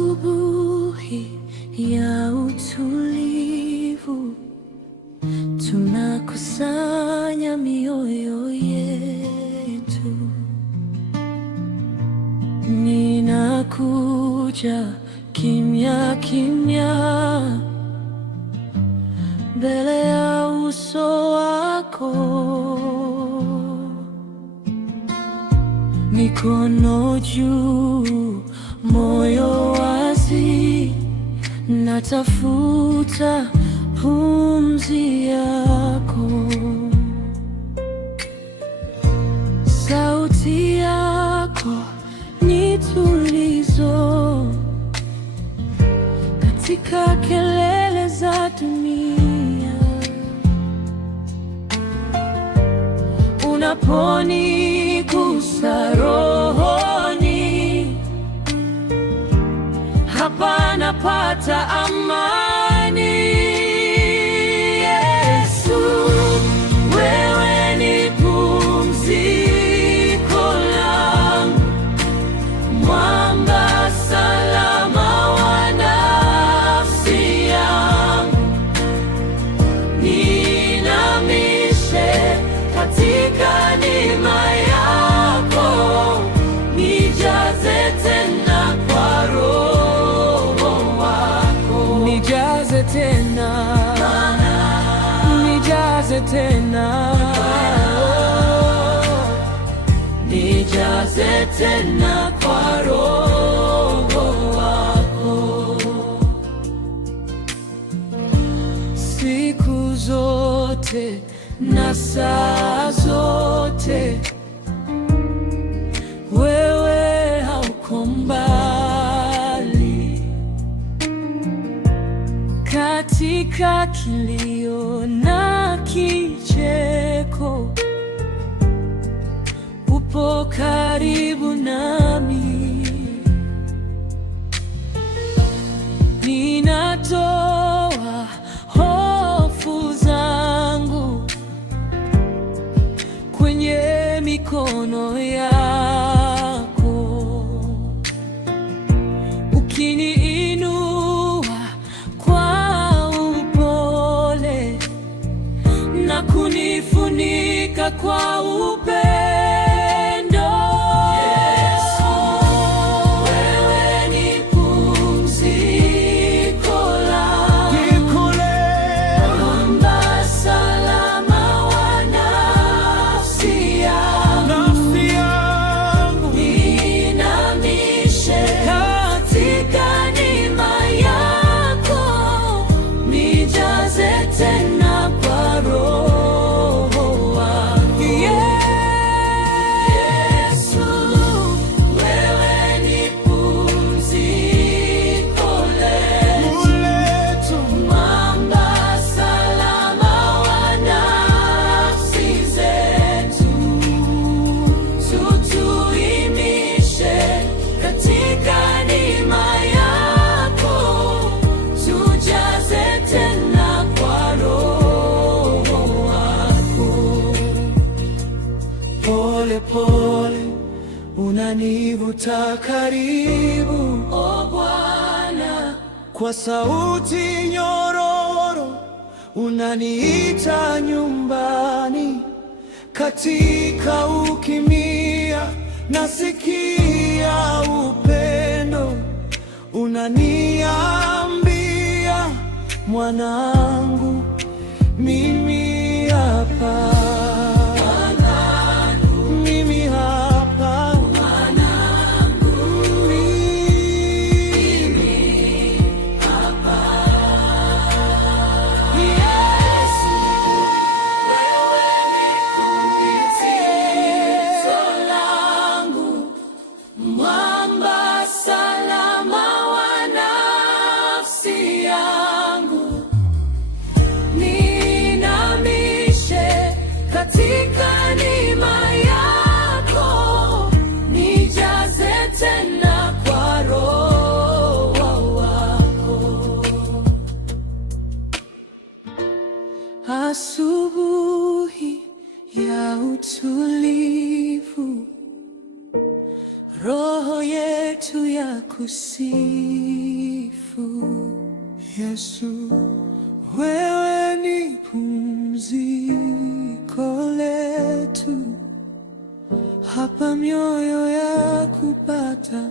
Asubuhi ya utulivu, tunakusanya mioyo yetu. Ninakuja kimya kimya mbele ya uso wako, mikono juu, moyo wazi, natafuta pumzi yako. Sauti yako ni tulizo katika kelele za dunia. Unaponigusa rohoni, hapa napata amani. Yesu, wewe ni pumziko langu, mwamba salama wa nafsi yangu. Niinamishe katika neema yako, nijaze tena kwa Roho wako. Nijaze tena, nijaze tena, nijaze tena kwa Roho wako. Siku zote na saa zote, wewe hauko mbali. Katika kilio na kicheko, upo karibu nami. Ninatoa hofu zangu kwenye mikono yako, ukiniinua kwa upole na kunifunika kwa upendo. Yesu, wewe ni pumziko langu, mwamba salama wa nafsi yangu. Niinamishe katika neema yako, nijaze tena kwa Roho wako. Yesu, wewe ni pumziko letu, mwamba salama wa nafsi zetu. Tutuimishe katika neema yako, tujaze tena kwa Roho wako. Pole pole unanivuta karibu, o Bwana, kwa sauti nyororo unaniita nyumbani. Katika ukimya nasikia upendo, unaniambia, mwanangu, mimi hapa. Mimi hapa, mimi hapa. Yesu, wewe ni pumziko langu, mwamba salama wa nafsi yangu. Niinamishe katika neema yako, nijaze tena kwa Roho utulivu, roho yetu ya kusifu. Yesu, wewe ni pumziko letu, hapa mioyo ya kupata